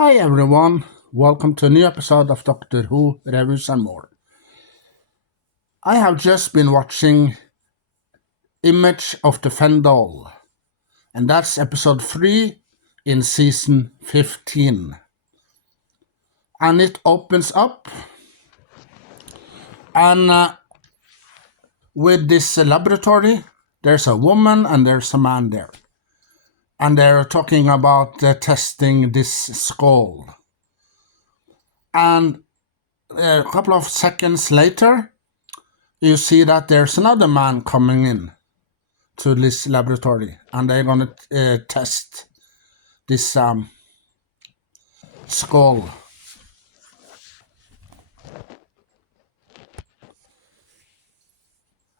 Hi everyone, welcome to a new episode of Doctor Who Reviews and More. I have just been watching Image of the Fendahl, and that's episode 3 in season 15. And it opens up and with this laboratory, there's a woman and there's a man there. And they're talking about testing this skull. And a couple of seconds later, you see that there's another man coming in to this laboratory, and they're going to test this skull.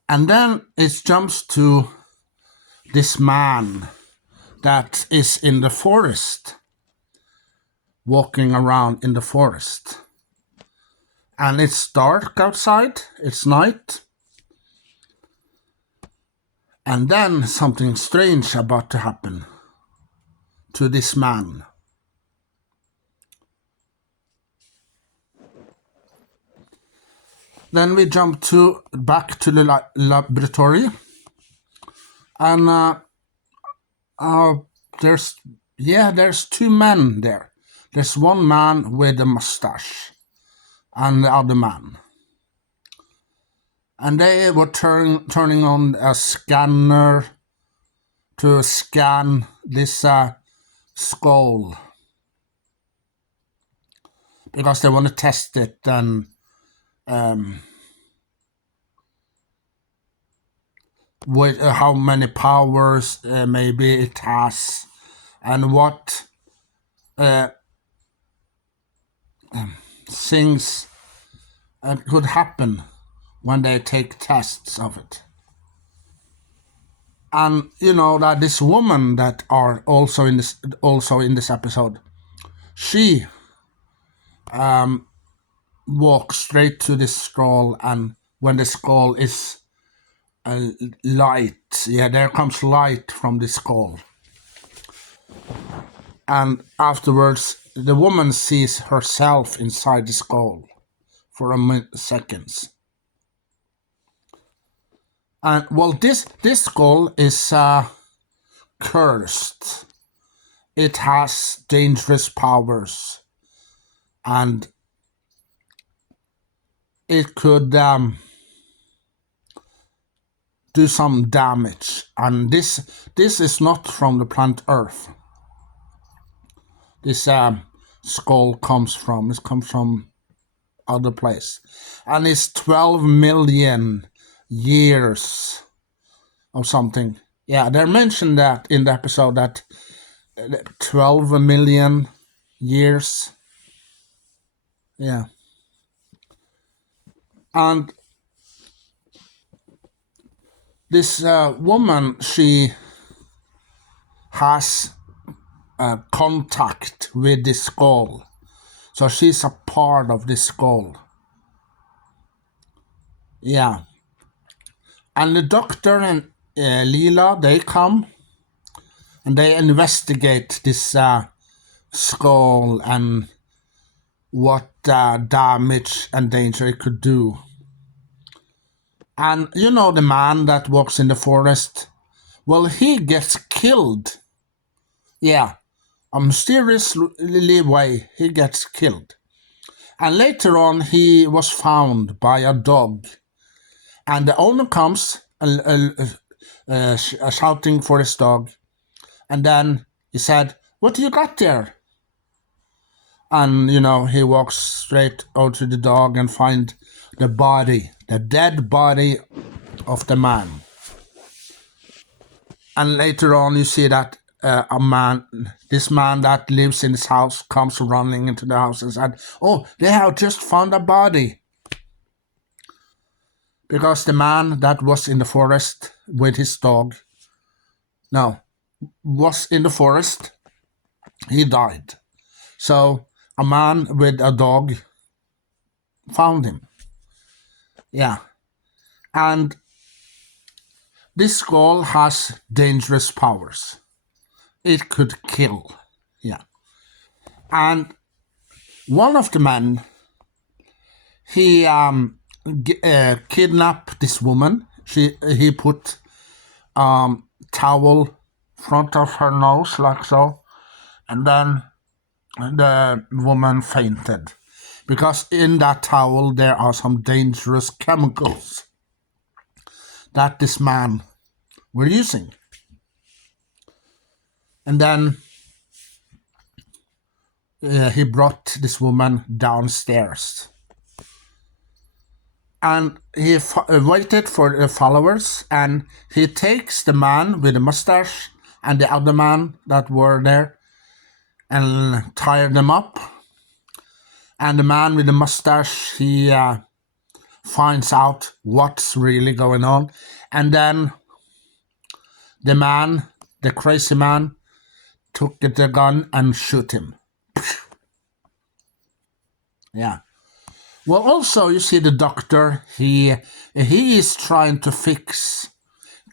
And then it jumps to this man that is in the forest, walking around in the forest. And it's dark outside, it's night. And then something strange about to happen to this man. Then we jump back to the laboratory, and there's two men there. There's one man with a mustache, and the other man. And they were turning on a scanner to scan this skull, because they want to test it and with how many powers maybe it has, and what things could happen when they take tests of it. And you know that this woman that are also in this episode, she walks straight to this skull, and when the skull is light, there comes light from the skull. And afterwards, the woman sees herself inside the skull for seconds. And well, this skull is cursed. It has dangerous powers, and it could do some damage. And this is not from the planet Earth. This skull comes from other place, and it's 12 million years or something. Yeah, they mentioned that in the episode, that 12 million years. Yeah. And this woman, she has contact with the skull. So she's a part of the skull. Yeah. And the doctor and Leela, they come and they investigate this skull and what damage and danger it could do. And you know the man that walks in the forest? Well, he gets killed. Yeah, a mysterious way he gets killed. And later on, he was found by a dog. And the owner comes shouting for his dog. And then he said, "What do you got there?" And, he walks straight over to the dog and find the dead body of the man. And later on, you see that this man that lives in his house comes running into the house and said, "Oh, they have just found a body." Because the man that was in the forest with his dog, was in the forest, he died. So a man with a dog found him. Yeah. And this skull has dangerous powers. It could kill. Yeah. And one of the men, he kidnapped this woman. He put towel front of her nose like so, and then the woman fainted because in that towel there are some dangerous chemicals that this man were using. And then he brought this woman downstairs. And he waited for the followers, and he takes the man with the mustache and the other man that were there and tied them up. And the man with the mustache, he finds out what's really going on. And then the crazy man, took the gun and shoot him. Yeah. Well, also, you see the doctor, he is trying to fix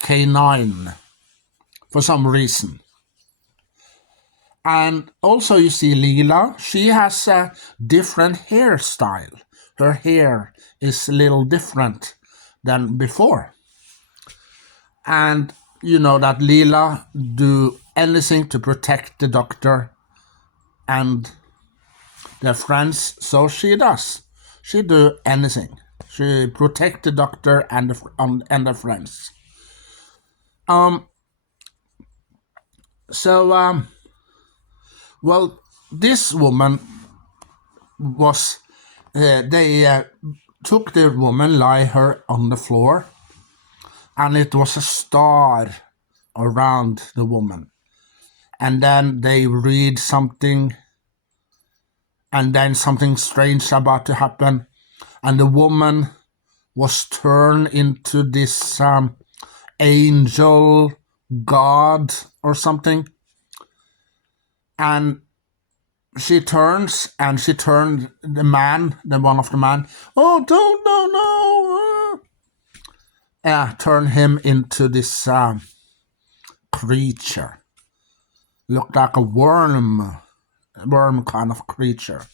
K9 for some reason. And also you see Leela, she has a different hairstyle. Her hair is a little different than before. And you know that Leela do anything to protect the doctor and their friends, so she does. She do anything. She protect the doctor and the friends. Well, this woman was. They took the woman, lie her on the floor, and it was a star around the woman. And then they read something, and then something strange about to happen, and the woman was turned into this angel god or something. And she turns, and she turned the one of the man. Oh, don't, no. Turn him into this creature. Looked like a worm kind of creature.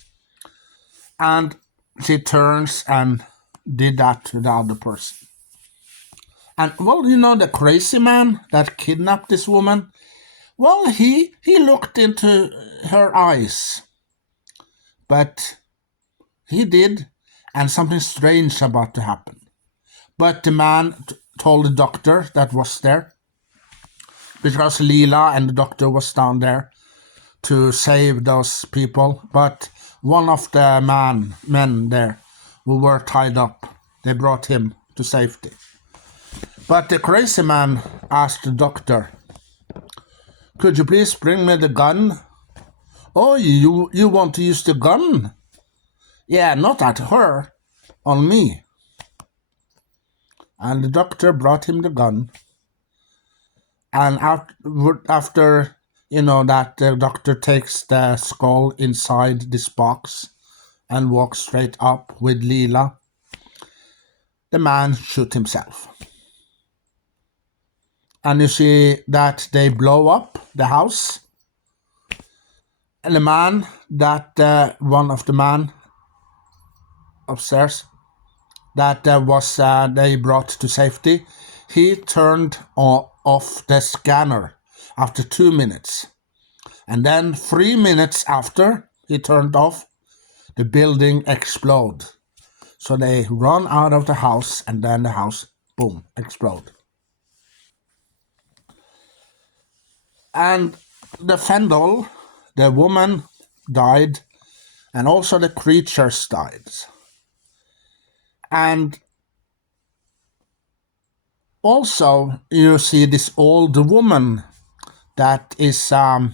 And she turns and did that to the other person. And, well, you know, the crazy man that kidnapped this woman, well, he looked into her eyes. But he did, and something strange about to happen. But the man told the doctor that was there, because Leela and the doctor was down there to save those people. But one of the men there who were tied up, they brought him to safety. But the crazy man asked the doctor, "Could you please bring me the gun?" "Oh, you want to use the gun?" "Yeah, not at her, on me." And the doctor brought him the gun. And after you know that the doctor takes the skull inside this box and walks straight up with Leela, the man shot himself. And you see that they blow up the house. And the man that one of the man upstairs that was they brought to safety, he turned off the scanner after 2 minutes. And then 3 minutes after he turned off, the building exploded. So they run out of the house, and then the house, boom, explode. And the Fendahl, the woman, died, and also the creatures died. And also you see this old woman that is the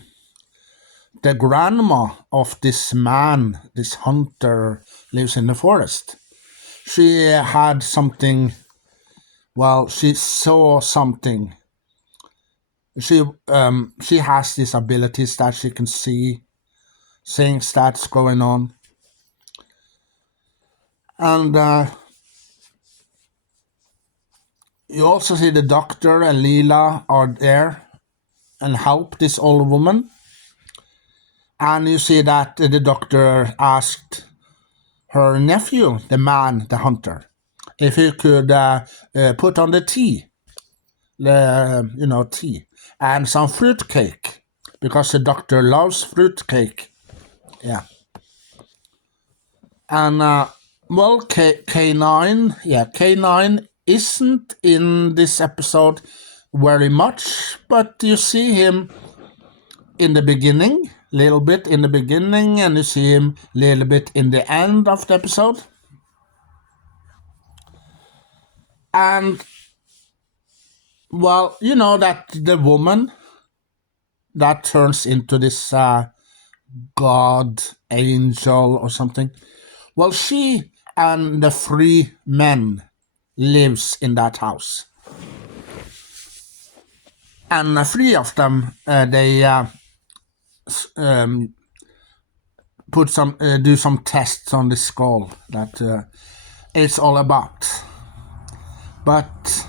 grandma of this man, this hunter, lives in the forest. She had something, well, she saw something. She has these abilities that she can see things that's going on. And you also see the doctor and Leela are there and help this old woman. And you see that the doctor asked her nephew, the man, the hunter, if he could put on the tea, tea, and some fruit cake, because the doctor loves fruit cake. Yeah. And K9 isn't in this episode very much, but you see him in the beginning, little bit in the beginning, and you see him little bit in the end of the episode. And well, you know that the woman that turns into this god angel or something, well, she and the 3 men lives in that house, and 3 of them they do some tests on the skull that it's all about. But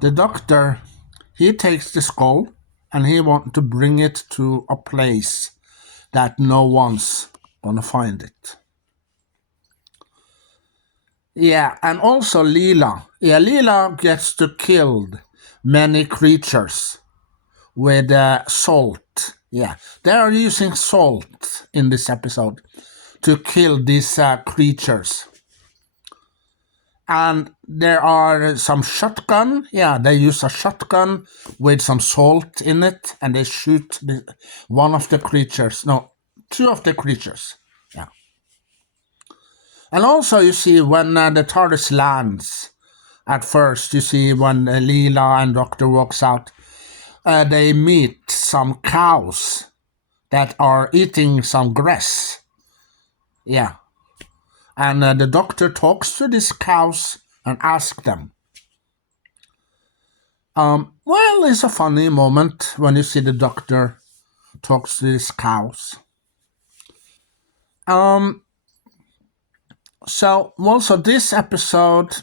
the doctor, he takes the skull and he wants to bring it to a place that no one's gonna find it. Yeah, and also Leela. Yeah, Leela gets to kill many creatures with salt. Yeah, they are using salt in this episode to kill these creatures. And there are some shotgun. Yeah, they use a shotgun with some salt in it, and they shoot one of the creatures. No, 2 of the creatures. Yeah. And also you see when the TARDIS lands, at first you see when Leela and Doctor walks out, they meet some cows that are eating some grass. Yeah. And the doctor talks to these cows and asks them. Well, it's a funny moment when you see the doctor talks to these cows. So also this episode,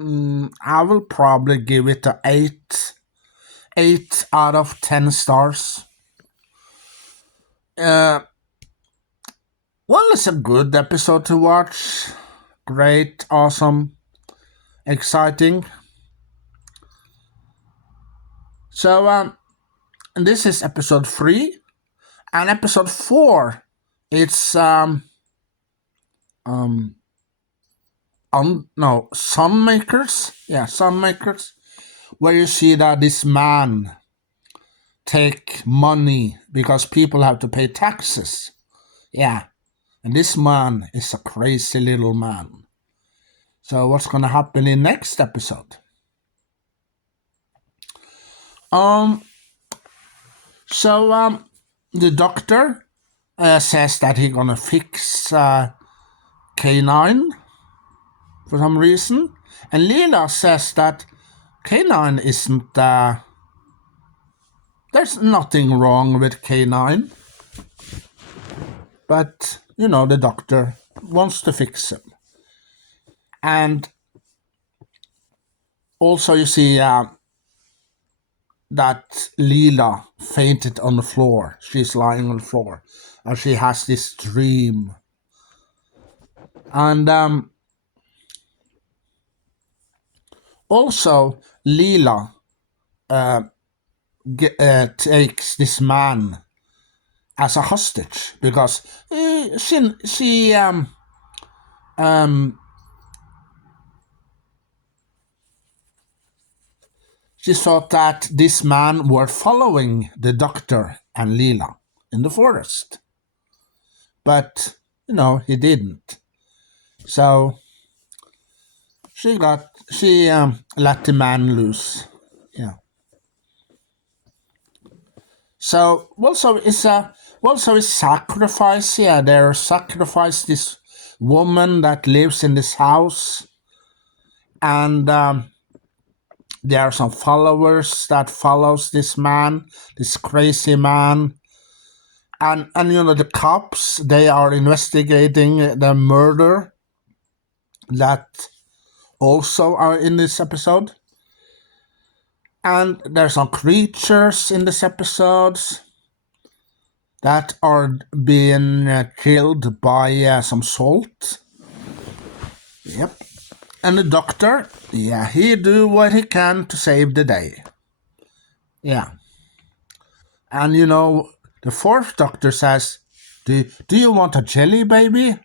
I will probably give it a 8 out of 10 stars. Well, it's a good episode to watch. Great, awesome, exciting. So this is episode 3, and episode 4, it's Sunmakers. Yeah, Sunmakers, where you see that this man take money because people have to pay taxes. Yeah, and this man is a crazy little man. So what's gonna happen in next episode? So the doctor says that he's gonna fix K9 for some reason, and Leela says that K9 isn't. There's nothing wrong with K9, but the doctor wants to fix him. And also you see that Leela fainted on the floor. She's lying on the floor, and she has this dream. And also Leela takes this man as a hostage because she thought that this man were following the doctor and Leela in the forest. But, he didn't. So she let the man loose. Yeah. So also it's sacrifice. Yeah, they sacrifice this woman that lives in this house, and there are some followers that follows this man, this crazy man, and the cops, they are investigating the murder that also are in this episode. And there's some creatures in this episode. that are being killed by some salt. Yep. And the doctor, yeah, he do what he can to save the day. Yeah. And the fourth doctor says, do you want a jelly baby?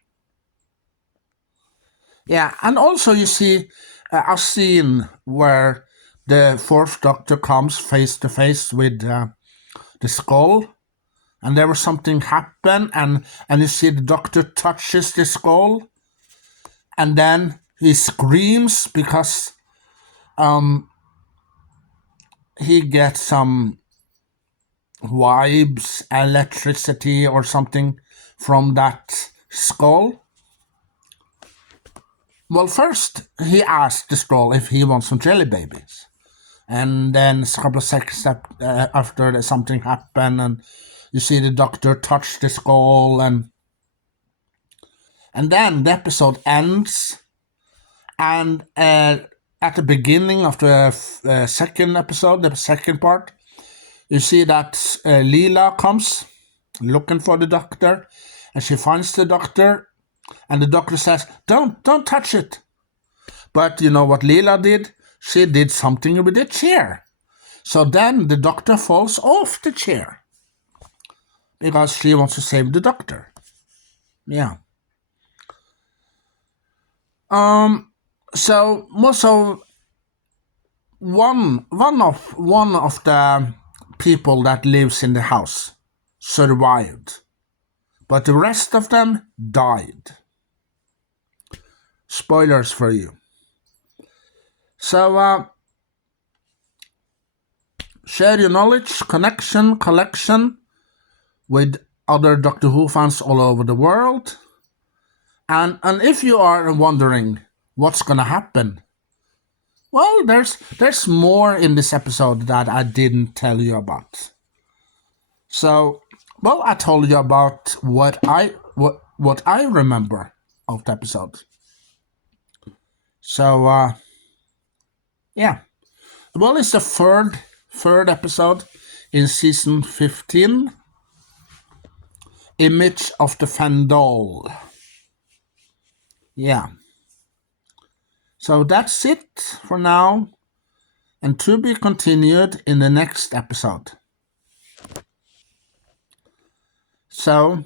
Yeah, and also you see a scene where the fourth doctor comes face to face with the skull, and there was something happen, and you see the doctor touches the skull, and then he screams because he gets some vibes, electricity or something from that skull. Well, first he asked the skull if he wants some jelly babies, and then a couple of seconds after something happened, and you see the doctor touch the skull, and then the episode ends, and at the beginning of the second episode, the second part, you see that Leela comes looking for the doctor, and she finds the doctor, and the doctor says, don't touch it. But you know what Leela did? She did something with the chair. So then the doctor falls off the chair because she wants to save the doctor. Yeah. So one of the people that lives in the house survived, but the rest of them died. Spoilers for you. So share your knowledge, connection, collection with other Doctor Who fans all over the world. And if you are wondering what's gonna happen, well, there's more in this episode that I didn't tell you about. So, well, I told you about what I remember of the episode. So, yeah. Well, it's the third episode in season 15. Image of the Fendahl. Yeah. So that's it for now, and to be continued in the next episode. So,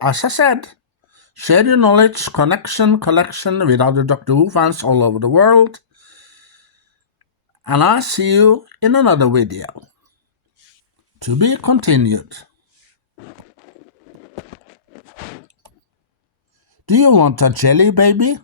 as I said, share your knowledge, connection, collection with other Doctor Who fans all over the world, and I'll see you in another video. To be continued. Do you want a jelly baby?